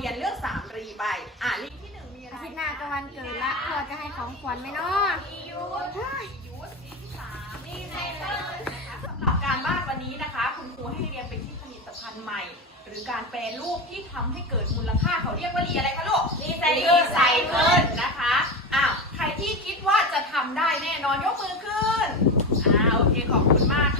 วันนี้เราเรียนเรื่องสามรีไป อ่าลิงก์ที่หนึ่งมีอะไรอาทิตย์หน้าก็วันเกิดละพ่อจะให้ของขวัญไหมเนาะมียูทยูทลิงก์ที่สามนี่ไงเลยนะคะสำหรับการบ้านวันนี้นะคะ คุณครูให้เรียนเป็นที่ผลิตภัณฑ์ใหม่ หรือการแปรรูปที่ทำให้เกิดมูลค่าเขาเรียกว่ารีอะไรคะลูกรีไซเคิล รีไซเคิลนะคะอ้าวใครที่คิดว่าจะทำได้แน่นอนยกมือขึ้นอ่าโอเคขอบคุณมากค่ะ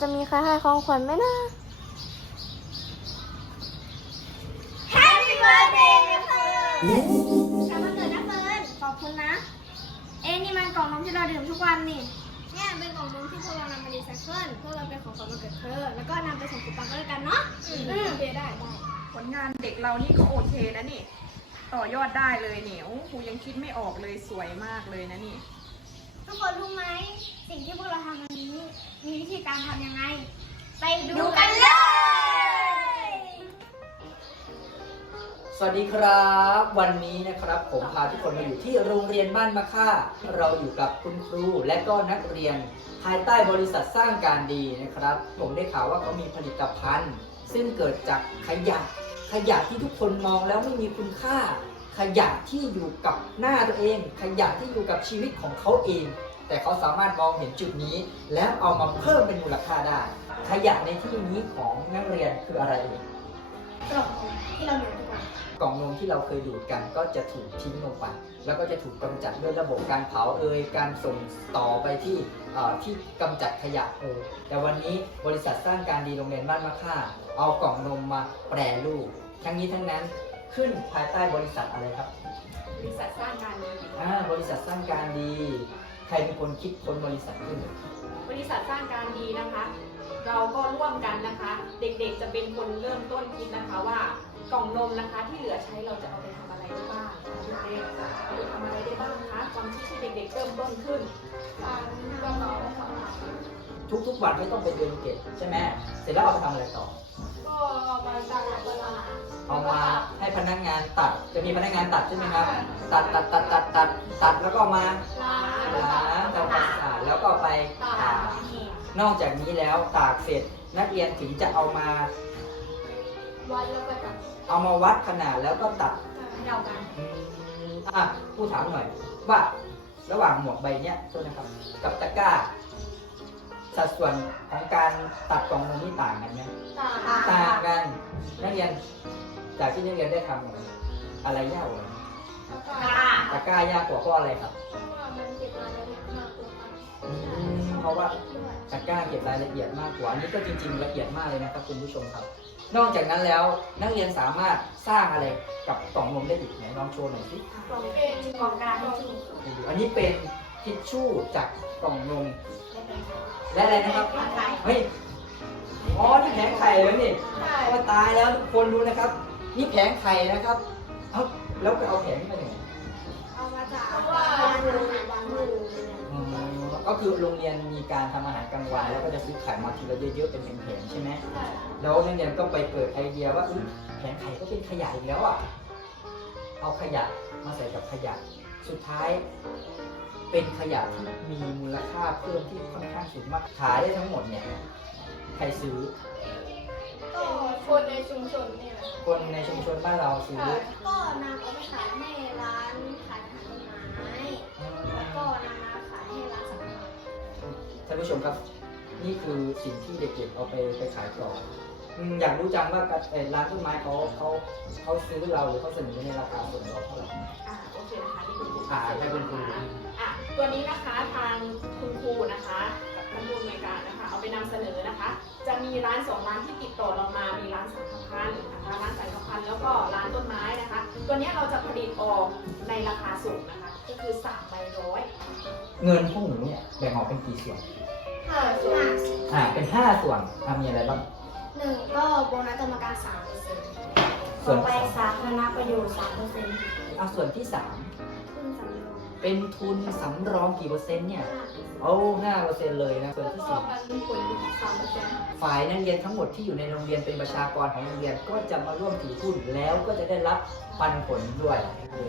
จะมีใครให้ของขวัญไหมนะ Happy birthday เฟิร์นฉันวันเกิดนะเฟิร์นขอบคุณนะ เอ้นี่มันกล่องนมที่เราดื่มทุกวันนี่ เนี่ยเป็นกล่องนมที่พวกเรานำมารีไซเคิลพวกเราเป็นของขวัญวันเกิดเธอ แล้วก็นำไปส่งครูปังก็แล้วกันเนาะอืมโอเคได้ได้ ผลงานเด็กเรานี่ก็โอเคนะนี่ ต่อยอดได้เลยเนี่ยโอ้ครูยังคิดไม่ออกเลยสวยมากเลยนะนี่ ทุกคนรู้ไหม สิ่งที่พวกเราทำวันนี้ มีวิธีการทำยังไง ไปดูกันเลย สวัสดีครับ วันนี้นะครับผมพาทุกคนมาอยู่ที่โรงเรียนบ้านมะค่า เราอยู่กับคุณครูและก็นักเรียน ภายใต้บริษัทสร้างการดีนะครับ ผมได้ข่าวว่าเขามีผลิตภัณฑ์ ซึ่งเกิดจากขยะขยะที่ทุกคนมองแล้วไม่มีคุณค่า ขยะที่อยู่กับหน้าตัวเอง ขยะที่อยู่กับชีวิตของเขาเอง แต่เขาสามารถมองเห็นจุดนี้ แล้วเอามาเพิ่มเป็นมูลค่าได้ ขยะในที่นี้ของนักเรียนคืออะไรเอ่ยกล่องที่เราดื่มทุกวันกล่องนมที่เราเคยดูดกันก็จะถูกทิ้งลงไป แล้วก็จะถูกกำจัดด้วยระบบการเผาเอยการส่งต่อไปที่เอ่อที่กำจัดขยะเอยแต่วันนี้บริษัทสร้างการดีโรงเรียนบ้านมะค่า เอากล่องนมมาแปรรูป ทั้งนี้ทั้งนั้น ขึ้นภายใต้บริษัทอะไรครับ บริษัทสร้างการดีอ่าบริษัทสร้างการดี ใครเป็นคนคิดค้นบริษัทขึ้น บริษัทสร้างการดีนะคะ เราก็ร่วมกันนะคะ เด็กๆจะเป็นคนเริ่มต้นคิดนะคะว่ากล่องนมนะคะ ที่เหลือใช้เราจะเอาไปทำอะไรได้บ้างเด็กๆเอาไปทำอะไรได้บ้างคะความคิดที่เด็กๆเริ่มต้นขึ้นทุกๆวันไม่ต้องไปเดินเก็บใช่ไหมเสร็จแล้วเอาไปทำอะไรต่อ ก็เอาไปตลาดตลาด เอามาให้พนักงานตัด จะมีพนักงานตัดใช่ไหมครับ ตัดตัดตัดตัดตัดตัดแล้วก็มาร้านล้างทำความสะอาดแล้วก็ไปตากนอกจากนี้แล้วตากเสร็จนักเรียนถึงจะเอามาวัดแล้วก็จับเอามาวัดขนาดแล้วก็ตัดเดากันอืมอะผู้ถามหน่อย ว่าระหว่างหมวกใบเนี้ยโทษนะครับ กับตะกร้า สัดส่วนของการตัดกล่องนมนี่ต่างกันไหมตาต่างกันนักเรียน จากที่นักเรียนได้ทำมาอะไรยากกว่ากันตาตะกร้ายากกว่าเพราะอะไรครับเพราะว่ามันเก็บรายละเอียดมากกว่าอืมเพราะว่าตะกร้าเก็บรายละเอียดมากกว่าอันนี้ก็จริง ๆ ละเอียดมากเลยนะครับคุณผู้ชมครับ นอกจากนั้นแล้วนักเรียนสามารถสร้างอะไรกับกล่องนมได้อีกไหนลองโชว์หน่อยสิกล่องเป็นกล่องการที่ให้ดูอันนี้เป็นทิชชู่จากกล่องนมและอะไรนะครับเฮ้ยอ๋อนี่แผงไข่แล้วนี่โอ้ตายแล้วทุกคนดูนะครับ นี่แผงไข่นะครับเอ้าแล้วไปเอาแผงนี้มาจากไหนเอามาจากว่าวางมืออืมก็คือโรงเรียนมีการทำอาหารกลางวันแล้วก็จะซื้อไข่มาทีละเยอะๆเป็นแผงๆใช่ไหมแล้วนักเรียนก็ไปเกิดไอเดียว่าอุ๊ยแผงไข่ก็เป็นขยะอีกแล้วอะ เอาขยะมาใส่กับขยะ สุดท้าย เป็นขยะที่มีมูลค่าเพิ่มที่ค่อนข้างสูงมากขายได้ทั้งหมดเนี่ยใครซื้อก็ คนในชุมชนนี่แหละคนในชุมชนบ้านเราซื้อก็นำเอาไปขายให้ร้านขายอาหารต้นไม้แล้วก็นำมาขายท่านผู้ชมครับ นี่คือสิ่งที่เด็กๆเอาไปไปขายต่ออืมอยากรู้จังว่าเอ่อร้านต้นไม้เขาเขาเขาซื้อเราหรือเขาเสนอในราคาส่วนลดเท่าไหร่ อ่าโอเคนะคะที่คุณครูอ่าให้คุณครู อะตัวนี้นะคะทางคุณครูนะคะ ร้านสองร้านที่ติดต่อเรามา มีร้านสังฆพันธ์นะคะร้านสังฆพันธ์แล้วก็ร้านต้นไม้นะคะ ตัวเนี้ยเราจะผลิตออกในราคาสูงนะคะ ก็คือสามใบร้อยเงินพวกหนูเนี่ยแบ่งออกเป็นกี่ส่วน ห้าส่วนอ่า เป็นห้าส่วนอ่ามีอะไรบ้าง หนึ่งก็โบนัสกรรมการสามเปอร์เซ็นต์ส่วนไปสาธารณประโยชน์สามเปอร์เซ็นต์เอาส่วนที่สามขึ้นสำรอง เป็นทุนสำรองกี่เปอร์เซ็นต์เนี่ยห้าเปอร์เซ็นต์เอาห้าเปอร์เซ็นต์เลยนะส่วนที่ก็สี่มันมีผลอยู่สามเปอร์เซ็นต์ฝ่ายนักเรียนทั้งหมดที่อยู่ในโรงเรียนเป็นประชากรของโรงเรียนก็จะมาร่วมถือหุ้นแล้วก็จะได้รับปันผลด้วย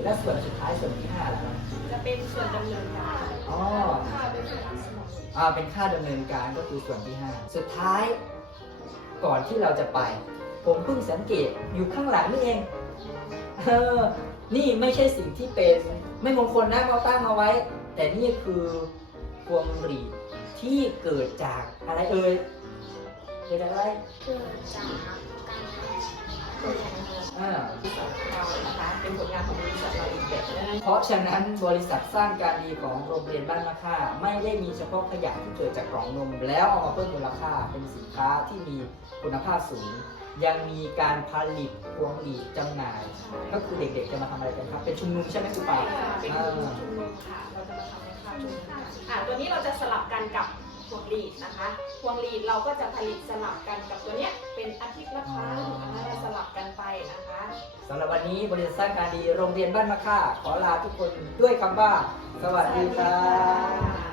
และส่วนสุดท้ายส่วนที่ห้าล่ะครับจะเป็นส่วนดำเนินการอ๋อค่าเป็นส่วนสมองอ่าเป็นค่าดำเนินการก็คือส่วนที่ห้าสุดท้าย ก่อนที่เราจะไป ผมเพิ่งสังเกตอยู่ข้างหลังนี่เองเออ นี่ไม่ใช่สิ่งที่เป็นไม่มงคลนะเขาตั้งเอาไว้ แต่นี่คือพวงหรีดที่เกิดจากอะไรเอ่ยเกิดจากอะไรเกิดจากการตัวอย่างนะคะอ่าเรานะคะเป็นผลงานของบริษัทเราอีกแบบนึงเพราะฉะนั้นบริษัทสร้างการดีของโรงเรียนบ้านมะค่าไม่ได้มีเฉพาะขยะที่เกิดจากกล่องนมแล้วเอามาเพิ่มมูลค่าเป็นสินค้าที่มีคุณภาพสูง ยังมีการผลิตพวงหลีดจำหน่าย ก็คือเด็กๆจะมาทำอะไรกันครับ เป็นชุมนุมใช่ไหมครูปาใช่ค่ะเป็นชุมนุมชุมนุมค่ะ เราจะมาทำในคาบชุมนุมค่ะอ่าตัวนี้เราจะสลับกันกับพวงหลีดนะคะ พวงหลีดเราก็จะผลิตสลับกันกับตัวเนี้ย เป็นอาทิตย์ละครั้งอ่าสลับกันไปนะคะ สำหรับวันนี้บริษัทสร้างการดีโรงเรียนบ้านมะค่าขอลาทุกคนด้วยคำว่า สวัสดีครับ